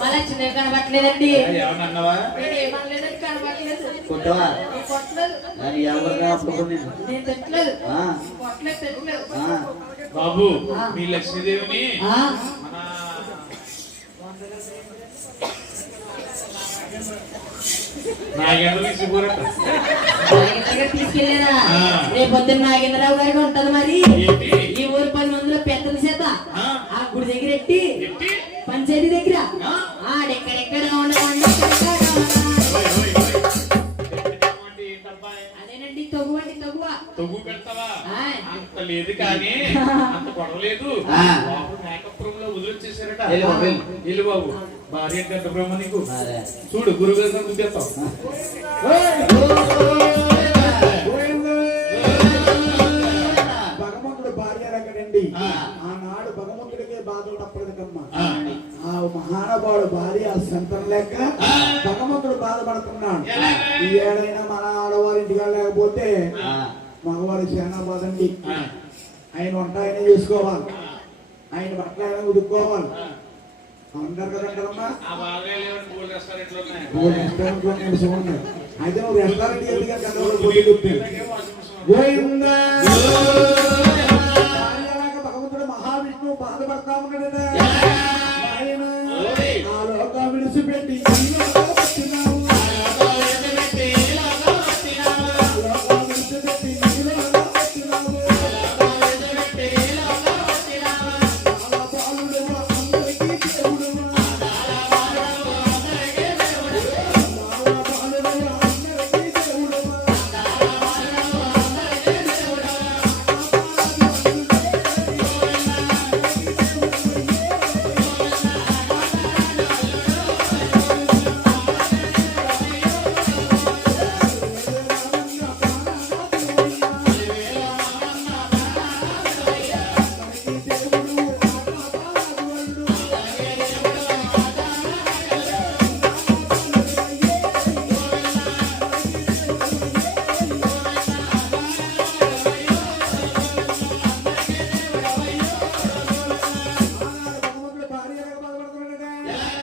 మా లక్ష్మి కనబట్టలేదండి. ఏమన్నావా? ఏమనలేదండి, కనబట్టలేదు. కొట్టవా కొట్టలేదు, నేను తిట్టలేదు, కొట్టలేదు. బాబు మీ లక్ష్మీదేవిని మన నాగేంద్ర తీసుకెళ్ళారా? రేపొద్దున నాగేంద్రరావు గారికి ఉంటది మరి. ఈ ఊరు 10 మందిలో పెద్దల చేత ఆ గుడి దగ్గర ఎట్టి పంచాయతీ దగ్గర ఆడెక్కడెక్కడ అదేనండి తగువండి తగ్గు పెడతావా? అంత లేదు కానీ అంత కొడవలేదు. మేకప్ రూమ్ లో వదిలిచ్చేసారట. వెళ్ళు బాబు, భార్య ఎంత బ్రహ్మ నీకు. చూడు గురువు గారు చూపిస్తావు. భగవంతుడు భార్య రకడండి. ఆనాడు భగవంతుడికే బాధలు తప్పలేదు కమ్మా. ఆ మహానుభావుడు భార్య సంతం లేక భగవంతుడు బాధపడుతున్నాడు. ఈ ఏడైనా మన ఆడవారి ఇంటిగా లేకపోతే మగవారి చాలా బాధండి. ఆయన వంట ఆయన చేసుకోవాలి, ఆయన బట్టలు ఆయన ఉదుక్కోవాలి. అంటారు కదంటారమ్మా. అయితే నువ్వు రెస్టారెంట్ భగవంతుడు మహావిష్ణువు బాధపడతా ఉన్నాడు. ఆయన ఆ లోక విడిచిపెట్టి